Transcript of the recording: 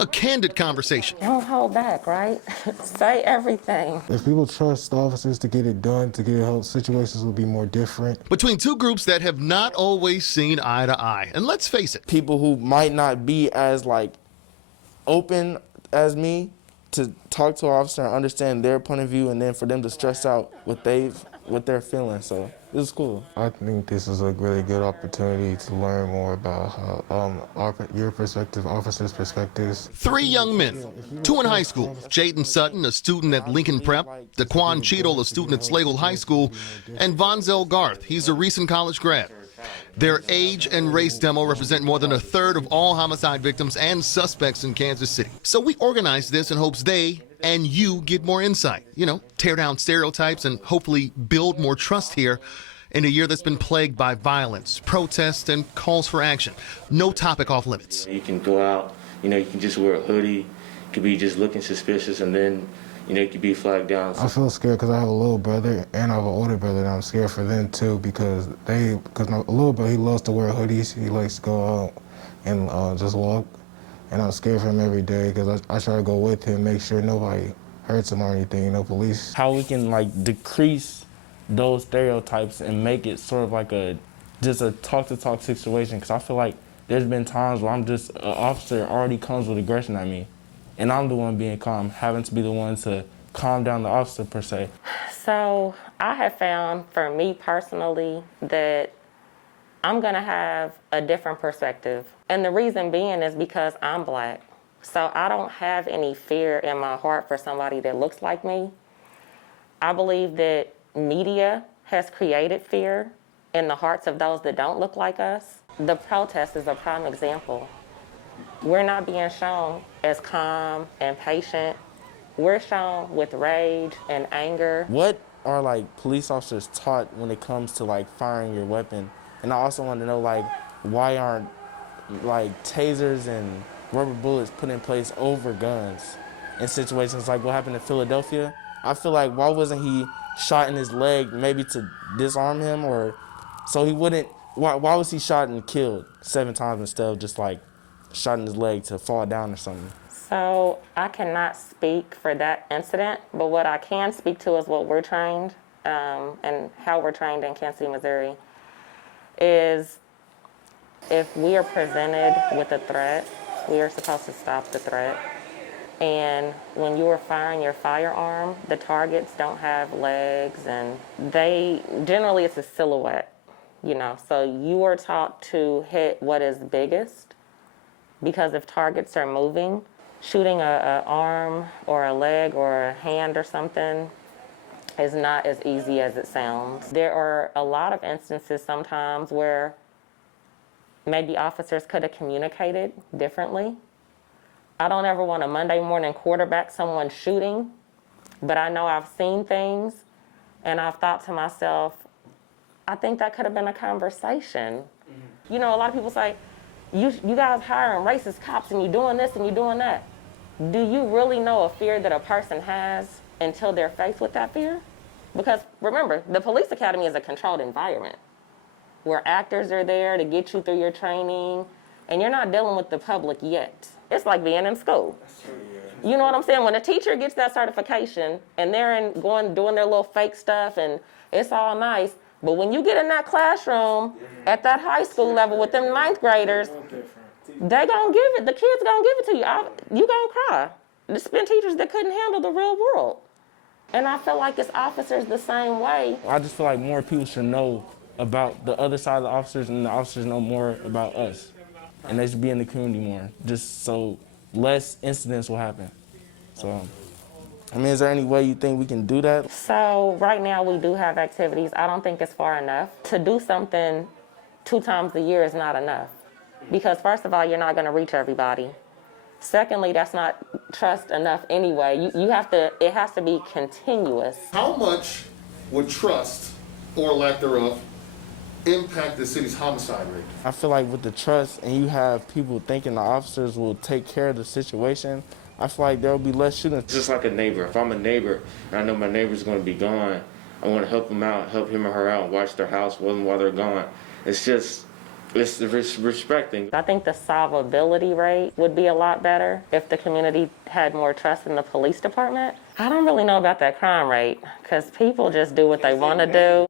A candid conversation. Don't hold back, right? Say everything. If people trust the officers to get it done, to get help, situations will be more different. Between two groups that have not always seen eye to eye. And let's face it, people who might not be as open as me to talk to an officer and understand their point of view, and then for them to stress out what they're feeling. So this is cool. I think this is a really good opportunity to learn more about your perspective, officers' perspectives. three young men, two in high school. Jaden Sutton, a student at Lincoln Prep, Daquan Cheadle, a student at Slagle High School, and Vonzel Garth, he's a recent college grad. Their age and race demo represent more than a third of all homicide victims and suspects in Kansas City. So we organized this in hopes they and you get more insight. You know, tear down stereotypes and hopefully build more trust here in a year that's been plagued by violence, protests, and calls for action. No topic off limits. You can go out, you can just wear a hoodie, you could be just looking suspicious, and then you could be flagged down. I feel scared because I have a little brother and I have an older brother, and I'm scared for them too because my little brother, he loves to wear hoodies. He likes to go out and just walk, and I'm scared for him every day because I try to go with him, make sure nobody hurts him or anything, no police. How we can decrease those stereotypes and make it sort of like just a talk-to-talk situation, because I feel like there's been times where I'm just, an officer already comes with aggression at me, and I'm the one being calm, having to be the one to calm down the officer per se. So I have found, for me personally, that I'm gonna have a different perspective. And the reason being is because I'm Black. So I don't have any fear in my heart for somebody that looks like me. I believe that media has created fear in the hearts of those that don't look like us. The protest is a prime example. We're not being shown as calm and patient. We're shown with rage and anger. What are police officers taught when it comes to firing your weapon? And I also want to know why aren't tasers and rubber bullets put in place over guns in situations like what happened in Philadelphia? I feel like, why wasn't he shot in his leg maybe to disarm him, or so he wouldn't, why was he shot and killed 7 times instead of just shot in his leg to fall down or something? So I cannot speak for that incident, but what I can speak to is what we're trained and how we're trained in Kansas City, Missouri, is if we are presented with a threat, we are supposed to stop the threat. And when you are firing your firearm, the targets don't have legs, and generally it's a silhouette, so you are taught to hit what is biggest, because if targets are moving, shooting an arm or a leg or a hand or something is not as easy as it sounds. There are a lot of instances sometimes where maybe officers could have communicated differently. I don't ever want to Monday morning quarterback someone shooting, but I know I've seen things and I've thought to myself, I think that could have been a conversation. A lot of people say, you guys hiring racist cops and you doing this and you doing that. Do you really know a fear that a person has until they're faced with that fear? Because remember, the police academy is a controlled environment where actors are there to get you through your training, and you're not dealing with the public yet. It's like being in school. You know what I'm saying? When a teacher gets that certification and they're doing their little fake stuff and it's all nice, but when you get in that classroom at that high school level with them 9th graders, they gonna give it, the kids gonna give it to you. You gonna cry. There's been teachers that couldn't handle the real world. And I feel like it's officers the same way. I just feel like more people should know about the other side of the officers, and the officers know more about us. And they should be in the community more, just so less incidents will happen. So, is there any way you think we can do that? So right now we do have activities. I don't think it's far enough. To do something 2 times a year is not enough. Because first of all, you're not gonna reach everybody. Secondly, that's not trust enough anyway. It has to be continuous. How much would trust, or lack thereof, impact the city's homicide rate? I feel like with the trust, and you have people thinking the officers will take care of the situation, I feel like there will be less shootings. Just like a neighbor. If I'm a neighbor and I know my neighbor's going to be gone, I want to help them out, help him or her out, watch their house while they're gone. It's just It's the respecting. I think the solvability rate would be a lot better if the community had more trust in the police department. I don't really know about that crime rate because people just do what they want to do.